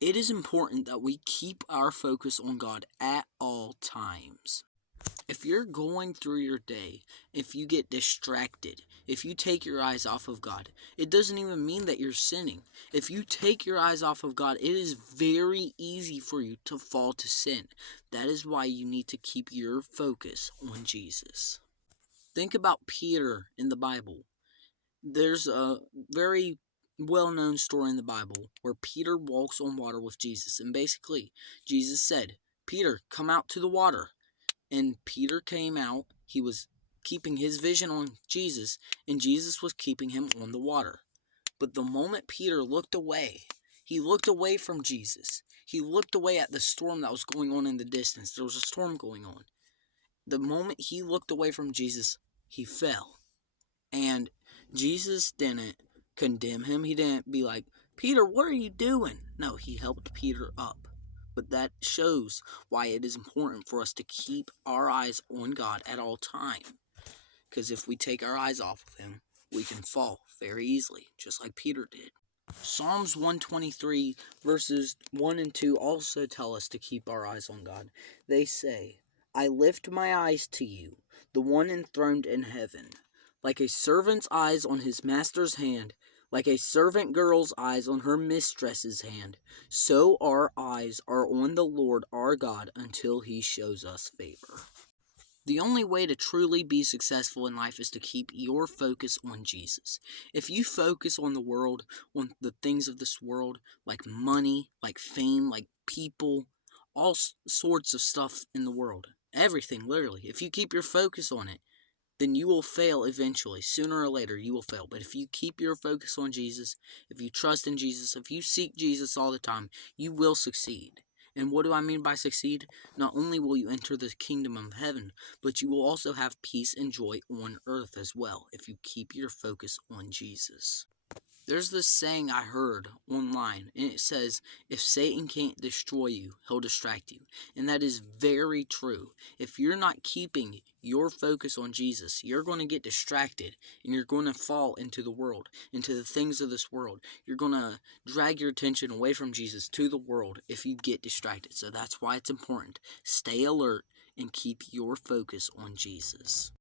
It is important that we keep our focus on God at all times. If you're going through your day, if you get distracted, if you take your eyes off of God, it doesn't even mean that you're sinning. If you take your eyes off of God, it is very easy for you to fall to sin. That is why you need to keep your focus on Jesus. Think about Peter in the Bible. There's a very well-known story in the Bible where Peter walks on water with Jesus. And basically, Jesus said, "Peter, come out to the water." And Peter came out. He was keeping his vision on Jesus, and Jesus was keeping him on the water. But the moment Peter looked away, he looked away from Jesus. He looked away at the storm that was going on in the distance. There was a storm going on. The moment he looked away from Jesus, he fell. And Jesus didn't condemn him. He didn't be like, "Peter, what are you doing?" No, he helped Peter up. But that shows why it is important for us to keep our eyes on God at all times. Because if we take our eyes off of Him, we can fall very easily, just like Peter did. Psalms 123 verses 1 and 2 also tell us to keep our eyes on God. They say, "I lift my eyes to you, the one enthroned in heaven. Like a servant's eyes on his master's hand, like a servant girl's eyes on her mistress's hand, so our eyes are on the Lord our God until He shows us favor." The only way to truly be successful in life is to keep your focus on Jesus. If you focus on the world, on the things of this world, like money, like fame, like people, all sorts of stuff in the world, everything literally, if you keep your focus on it, then you will fail eventually. Sooner or later, you will fail. But if you keep your focus on Jesus, if you trust in Jesus, if you seek Jesus all the time, you will succeed. And what do I mean by succeed? Not only will you enter the kingdom of heaven, but you will also have peace and joy on earth as well if you keep your focus on Jesus. There's this saying I heard online, and it says, "If Satan can't destroy you, he'll distract you." And that is very true. If you're not keeping your focus on Jesus, you're going to get distracted, and you're going to fall into the world, into the things of this world. You're going to drag your attention away from Jesus to the world if you get distracted. So that's why it's important. Stay alert and keep your focus on Jesus.